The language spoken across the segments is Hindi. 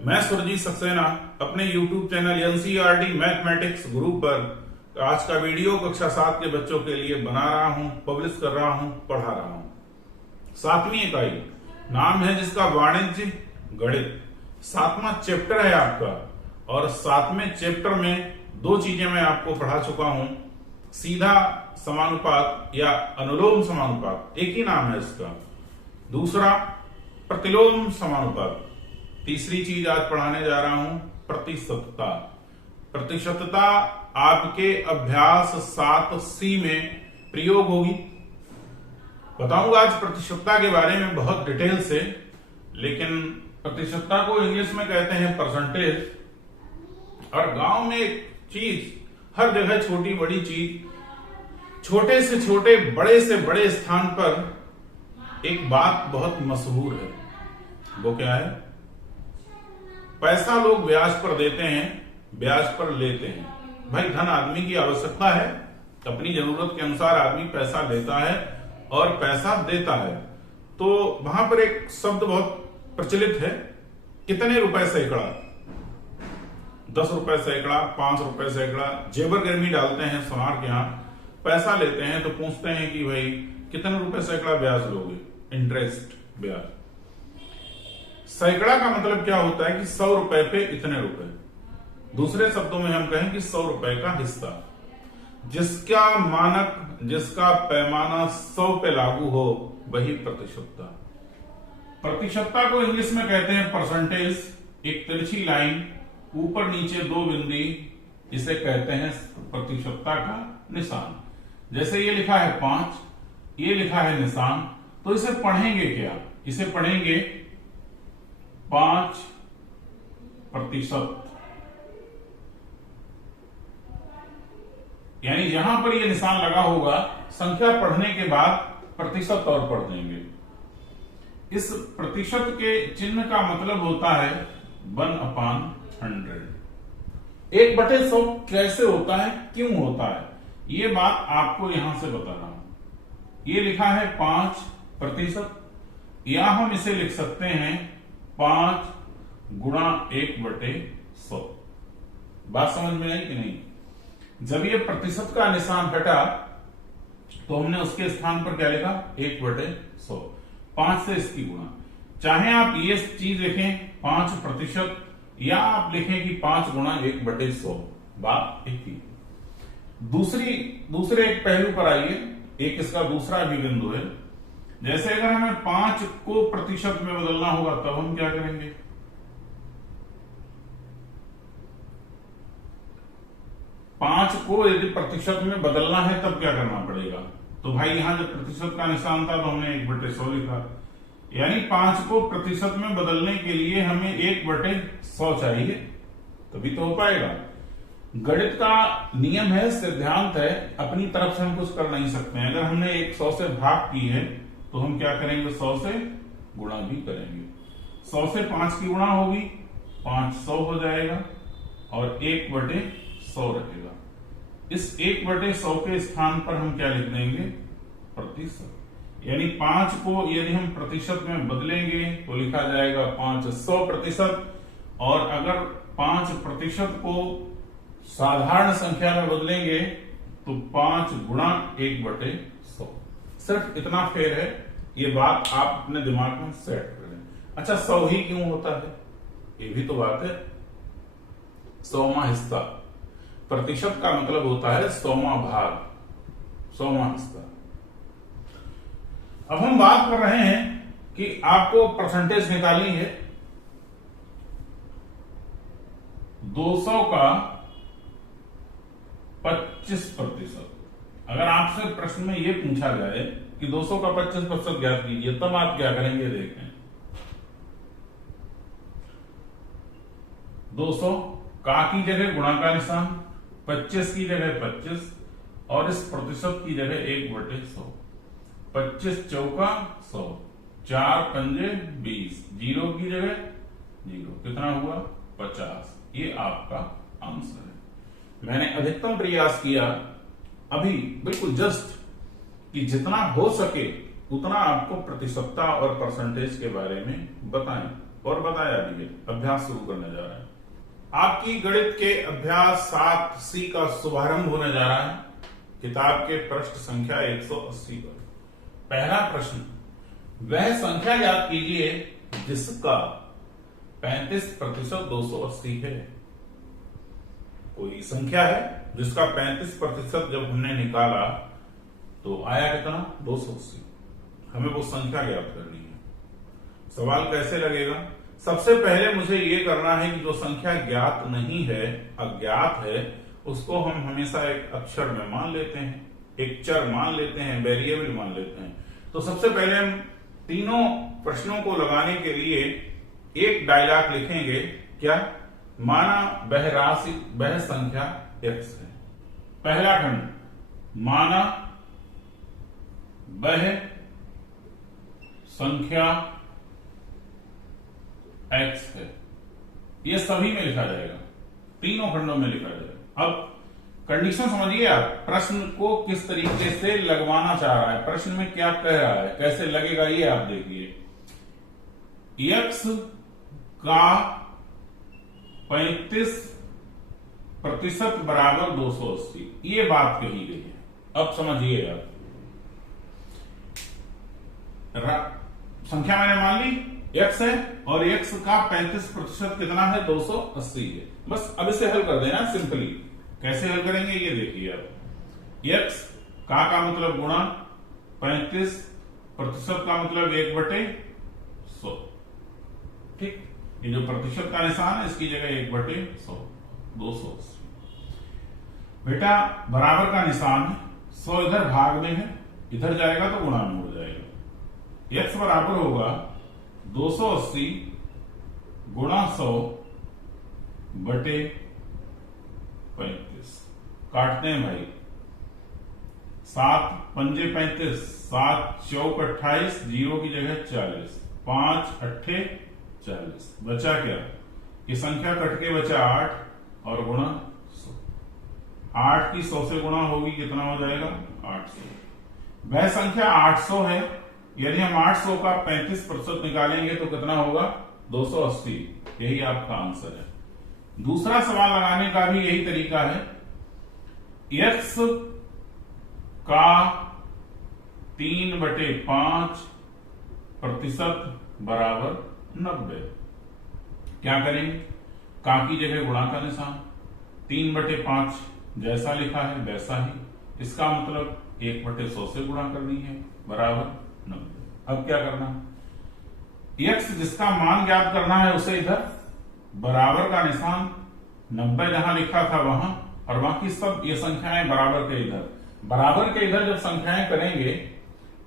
मैं सुरजीत सक्सेना अपने YouTube channel NCERT mathematics group पर आज का वीडियो कक्षा 7 के बच्चों के लिए बना रहा हूं, पब्लिश कर रहा हूं, पढ़ा रहा हूं। 7वीं इकाई नाम है जिसका वाणिज्य गणित। 7वां चैप्टर है आपका और 7वें चैप्टर में दो चीजें मैं आपको पढ़ा चुका हूं। सीधा समानुपात या अनुलोम समानुपात, एक ही नाम है इसका। दूसरा प्रतिलोम समानुपात। तीसरी चीज आज पढ़ाने जा रहा हूं प्रतिशतता। प्रतिशतता आपके अभ्यास 7C में प्रयोग होगी। बताऊंगा आज प्रतिशतता के बारे में बहुत डिटेल से, लेकिन प्रतिशतता को इंग्लिश में कहते हैं परसेंटेज। और गांव में एक चीज, हर जगह छोटी बड़ी चीज, छोटे से छोटे बड़े से बड़े स्थान पर एक बात बहुत मशहूर है। वो क्या है? पैसा लोग ब्याज पर देते हैं, ब्याज पर लेते हैं। भाई धन आदमी की आवश्यकता है, अपनी जरूरत के अनुसार आदमी पैसा लेता है और पैसा देता है। तो वहां पर एक शब्द बहुत प्रचलित है, कितने रुपए सैकड़ा? 10 रुपए सैकड़ा, 5 रुपए सैकड़ा। जेवर गर्मी डालते हैं सोनार के यहां, पैसा लेते हैं तो पूछते हैं कि भाई कितने रुपए सैकड़ा ब्याज लोगे? इंटरेस्ट, ब्याज। सैकड़ा का मतलब क्या होता है कि 100 रुपए पे इतने रुपए। दूसरे शब्दों में हम कहें कि 100 रुपए का हिस्सा। जिसका मानक, जिसका पैमाना 100 पे लागू हो, वही प्रतिशतता। प्रतिशतता को इंग्लिश में कहते हैं परसेंटेज। एक तिरछी लाइन, ऊपर नीचे 2 बिंदी, इसे कहते हैं प्रतिशतता का निशान। जैसे ये लिखा है 5, ये लिखा है निशान, तो इसे पढ़ेंगे क्या? इसे पढ़ेंगे 5%। यानी जहां पर ये निशान लगा होगा, संख्या पढ़ने के बाद प्रतिशत और पढ़ देंगे। इस प्रतिशत के चिन्ह का मतलब होता है 1/100। 1/100 कैसे होता है, क्यों होता है, ये बात आपको यहां से बता रहा हूं। ये लिखा है 5%, या हम इसे लिख सकते हैं 5 गुणा 1/100। बात समझ में आई कि नहीं? जब ये प्रतिशत का निशान हटा तो हमने उसके स्थान पर क्या लिखा? 1/100। 5 से इसकी गुणा। चाहे आप ये चीज लिखें 5%, या आप लिखें कि 5 गुणा 1/100, बात एक ही। दूसरे एक पहलू पर आइए, एक इसका दूसरा भी बिंदु है। जैसे अगर हमें 5 को प्रतिशत में बदलना होगा तब हम क्या करेंगे? 5 को यदि प्रतिशत में बदलना है तब क्या करना पड़ेगा? तो भाई यहां जब प्रतिशत का निशान था तो हमने 1/100 लिखा। यानी 5 को प्रतिशत में बदलने के लिए हमें 1/100 चाहिए, तभी तो हो पाएगा। गणित का नियम है, सिद्धांत है, अपनी तरफ से हम कुछ कर नहीं सकते हैं। अगर हमने 100 से भाग की है तो हम क्या करेंगे? 100 से गुणा भी करेंगे। 100 से 5 की गुणा होगी, 500 हो जाएगा और 1/100 रहेगा। इस 1/100 के स्थान पर हम क्या लिख देंगे? प्रतिशत। यानी 5 को यदि हम प्रतिशत में बदलेंगे तो लिखा जाएगा 500%। और अगर 5% को साधारण संख्या में बदलेंगे तो 5 गुणा 1/100। सिर्फ इतना फेर है, ये बात आप अपने दिमाग में सेट कर लें। अच्छा, 100 ही क्यों होता है, ये भी तो बात है। 100वां हिस्सा, प्रतिशत का मतलब होता है 100वां भाग, 100वां हिस्सा। अब हम बात कर रहे हैं कि आपको परसेंटेज निकालनी है। 200 का 25%। अगर आपसे प्रश्न में यह पूछा जाए कि 200 का 25% ज्ञात कीजिए, तब आप क्या करेंगे? देखें, 200 का की जगह गुणा का निशान, 25 की जगह 25 और इस प्रतिशत की जगह 1/100। 25 चौका 100, 4 पंजे 20, 0 की जगह 0, कितना हुआ? 50। ये आपका आंसर है। मैंने अधिकतम प्रयास किया अभी बिल्कुल जस्ट कि जितना हो सके उतना आपको प्रतिशतता और परसेंटेज के बारे में बताएं। और बताया भी है। अभ्यास शुरू करने जा रहे हैं। आपकी गणित के अभ्यास 7C का शुभारंभ होने जा रहा है किताब के पृष्ठ संख्या 180 पर। पहला प्रश्न, वह संख्या याद कीजिए जिसका 35% 280 है। कोई संख्या है जिसका 35% जब हमने निकाला तो आया कितना? 280। हमें वो संख्या ज्ञात करनी है। सवाल कैसे लगेगा? सबसे पहले मुझे ये करना है कि जो संख्या ज्ञात नहीं है, अज्ञात है, उसको हम हमेशा एक अक्षर में मान लेते हैं, एक चर मान लेते हैं, वेरिएबल मान लेते हैं। तो सबसे पहले हम तीनों प्रश्नों को लगाने के लिए एक डायलॉग लिखेंगे। क्या? माना वह संख्या x है। पहला खंड, माना वह संख्या x है। ये सभी में लिखा जाएगा, तीनों खंडों में लिखा जाएगा। अब कंडीशन समझिए आप, प्रश्न को किस तरीके से लगवाना चाह रहा है, प्रश्न में क्या कह रहा है, कैसे लगेगा ये आप देखिए। x का 35% बराबर 280, ये बात कही गई है। अब समझिए आप, संख्या मैंने मान ली x है और x का 35% कितना है? 280 है। बस अब इसे हल कर देना सिंपली। कैसे हल करेंगे ये देखिए आप। x का मतलब गुणा 35% का मतलब 1/100। ठीक, ये जो प्रतिशत का निशान है इसकी जगह 1/100, 280। बेटा बराबर का निशान 100 इधर भाग में है, इधर जाएगा तो गुणा में हो जाएगा। x बराबर होगा 280 गुणा 100 बटे 35। काटते हैं भाई, 7 पंजे 35, 7 चौक 28, 0 की जगह 40, 5 अट्ठे 40। बचा क्या? ये संख्या कट के बचा 8 और गुणा 100। 8 की 100 से गुणा होगी, कितना हो जाएगा? 800। वह संख्या 800 है। यदि हम 800 का 35% निकालेंगे तो कितना होगा? 280। यही आपका आंसर है। दूसरा सवाल लगाने का भी यही तरीका है। x का 3/5% बराबर 90। क्या करेंगे? का की जगह गुणा का निशान, 3/5 जैसा लिखा है वैसा ही, इसका मतलब 1/100 से गुणा करनी है, बराबर 90। अब क्या करना? x जिसका मान ज्ञात करना है उसे इधर, बराबर का निशान 90 जहां लिखा था वहां, और बाकी सब ये संख्याएं बराबर के इधर। बराबर के इधर जब संख्याएं करेंगे,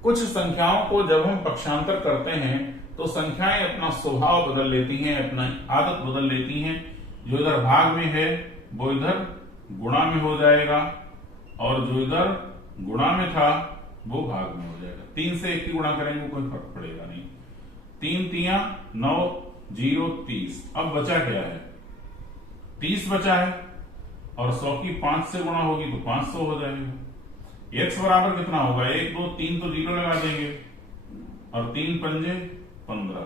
कुछ संख्याओं को जब हम पक्षांतर करते हैं तो संख्याएं अपना स्वभाव बदल लेती हैं, अपना आदत बदल लेती हैं। जो इधर भाग में है वो इधर गुणा में हो जाएगा, और जो इधर गुणा में था वो भाग में हो जाएगा। 3 से 1 की गुणा करेंगे कोई फर्क पड़ेगा नहीं। 3 तियां 9, 0 30। अब बचा क्या है? 30 बचा है, और 100 की 5 से गुणा होगी तो 500 हो जाएगा। x बराबर कितना होगा? 1 2 3 तो 0 लगा देंगे, और 3 पंजे 15।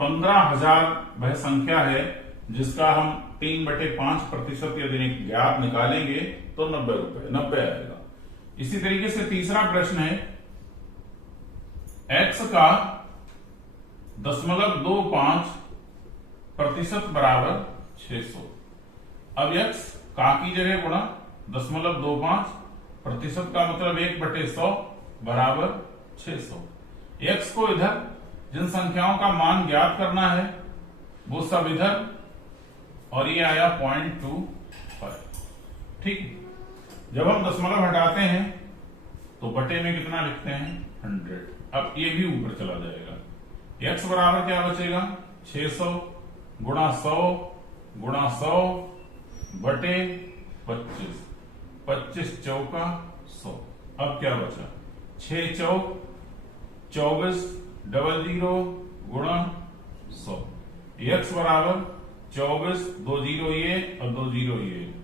15,000 वह संख्या है जिसका हम 3/5% यदि ज्ञात निकालेंगे तो 90 रुपए 90 आएगा। इसी तरीके से तीसरा प्रश्न है, x का 0.25% बराबर 600। अब x का की जगह गुणा 0.25% का मतलब 1/100 बराबर 600। x को इधर जिन संख्याओं का मान ज्ञात करना है वो सब इधर, और ये आया 0.25। ठीक, जब हम दशमलव हटाते हैं तो बटे में कितना लिखते हैं? 100। अब ये भी ऊपर चला जाएगा। x बराबर क्या बचेगा? 600 गुणा 100 गुणा 100 बटे 25। 25 चौका 100। अब क्या बचा? 6 चौक 24, 00 गुणा 100। x बराबर 24, 2 0 ये और 2 0 ये,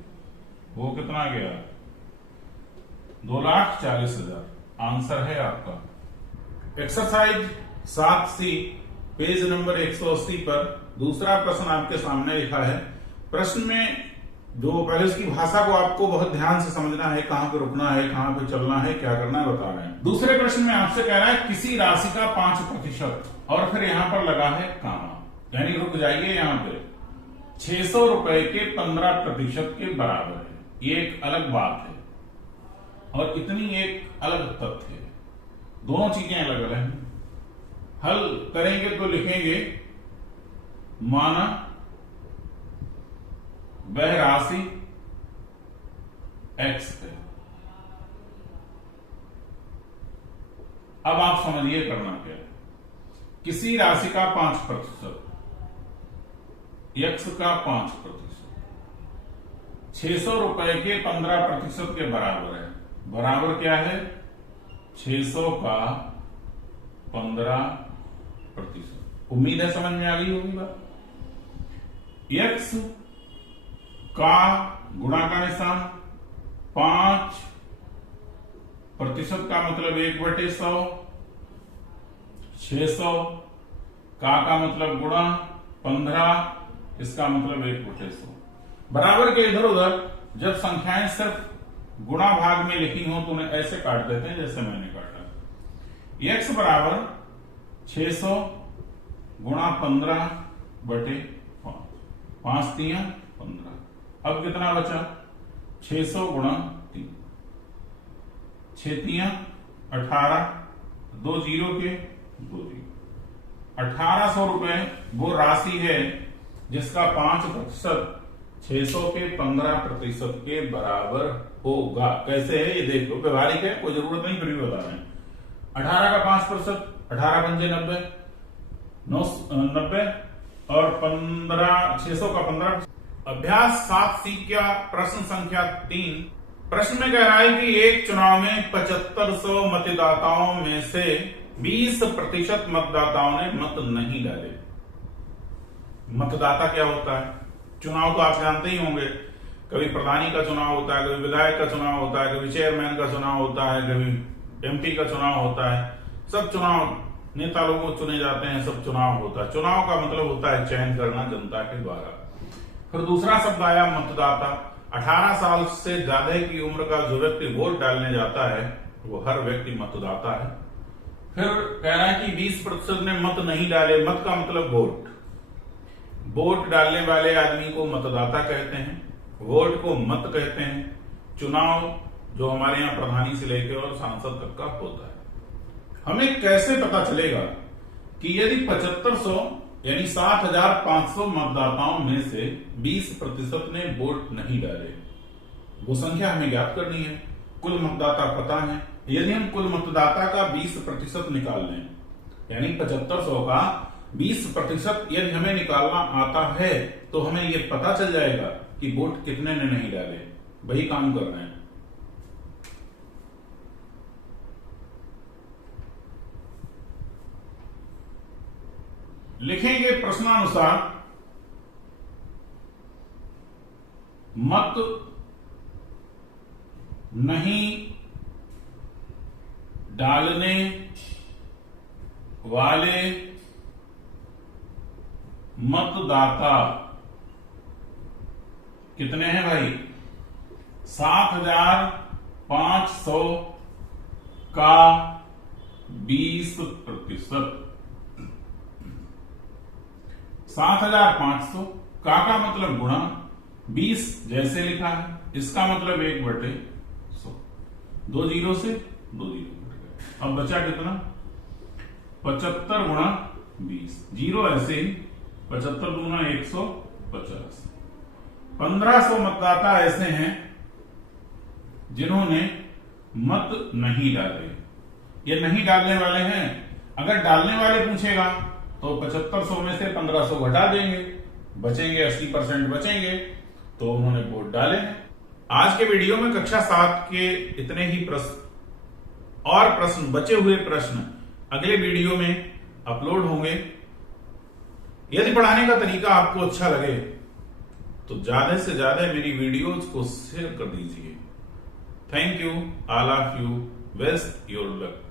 वो कितना गया? 2,40,000 आंसर है आपका। एक्सरसाइज 7C पेज नंबर 180 पर दूसरा प्रश्न आपके सामने लिखा है। प्रश्न में जो पहले उसकी भाषा को आपको बहुत ध्यान से समझना है, कहां पे रुकना है, कहां पे चलना है, क्या करना है, बता रहे हैं। दूसरे प्रश्न में आपसे कह रहा है किसी राशि का 5% और फिर यहां पर लगा है कामा, यानी रुक जाइए यहां पे 600 रुपए के 15% के बराबर है। ये एक अलग बात है और इतनी एक अलग तथ्य है, दोनों चीजें अलग अलग हैं। हल करेंगे तो लिखेंगे माना वह राशि x है। अब आप समझिए करना क्या है। किसी राशि का 5%, x का 5%, 600 रुपए के 15% के बराबर है। बराबर क्या है? 600 का 15%। उम्मीद है समझ में आ गई होगी बात। x का गुणा का निशान 5% का मतलब 1/100, 600 का मतलब गुणा 15, इसका मतलब 1/100। बराबर के इधर उधर जब संख्याएं सिर्फ गुणा भाग में लिखी हो तो उन्हें ऐसे काट देते हैं जैसे मैंने काटा। x बराबर 600 गुणा 15/5, 5 तिया 15। अब कितना बचा? 600 गुणा 3, 6 तिया 18, 2 जीरो के 2 जीरो। 1800 रुपए वो राशि है जिसका 5% 600 के 15% के बराबर होगा। कैसे है ये देख लो, व्यवहारिक है, कोई जरूरत नहीं, फिर भी बता रहे हैं। 18 का 5%, 18 पंजे 90, 90 और 15, 600 का 15। अभ्यास 7C का प्रश्न संख्या 3। प्रश्न में कह रहा है कि एक चुनाव में 7500 मतदाताओं में से 20% मतदाताओं ने मत नहीं डाले। मतदाता क्या होता है? चुनाव तो आप जानते ही होंगे, कभी प्रधानी का चुनाव होता है, कभी विधायक का चुनाव होता है, कभी चेयरमैन का चुनाव होता है, कभी MP का चुनाव होता है। सब चुनाव नेता लोगों को चुने जाते हैं, सब चुनाव होता है। चुनाव का मतलब होता है चयन करना जनता के द्वारा। फिर दूसरा शब्द आया मतदाता। 18 साल से ज्यादा की उम्र का जो व्यक्ति वोट डालने जाता है वो हर व्यक्ति मतदाता है। फिर कह रहा है कि 20% ने मत नहीं डाले। मत का मतलब वोट। वोट डालने वाले आदमी को मतदाता कहते हैं, वोट को मत कहते हैं। चुनाव जो हमारे यहाँ प्रधानी से लेकर और सांसद तक का होता है। हमें कैसे पता चलेगा कि यदि 7500 यानी 7500 मतदाताओं में से 20% ने वोट नहीं डाले, वो संख्या हमें ज्ञात करनी है। कुल मतदाता पता है। यदि हम कुल मतदाता का 20% निकाल लें, यानी 7500 का 20% यदि हमें निकालना आता है तो हमें यह पता चल जाएगा कि वोट कितने ने नहीं डाले। वही काम कर रहे हैं। लिखेंगे प्रश्नानुसार मत नहीं डालने वाले मतदाता कितने हैं भाई? 7500 का 20%। 7500 का मतलब गुणा 20 जैसे लिखा है, इसका मतलब 1/100। 2 जीरो से 2 जीरो कट गए। अब बचा कितना? 75 गुणा 20, जीरो ऐसे ही 75 दूना 150। 1500 मतदाता ऐसे हैं जिन्होंने मत नहीं डाले। ये नहीं डालने वाले हैं। अगर डालने वाले पूछेगा तो 7500 में से 1500 घटा देंगे, बचेंगे 80% बचेंगे, तो उन्होंने वोट डाले हैं। आज के वीडियो में कक्षा 7 के इतने ही प्रश्न और प्रश्न, बचे हुए प्रश्न अगले वीडियो में अपलोड होंगे। यदि पढ़ाने का तरीका आपको अच्छा लगे तो ज्यादा से ज्यादा मेरी वीडियोज को शेयर कर दीजिए। Thank you, all of you, best your luck.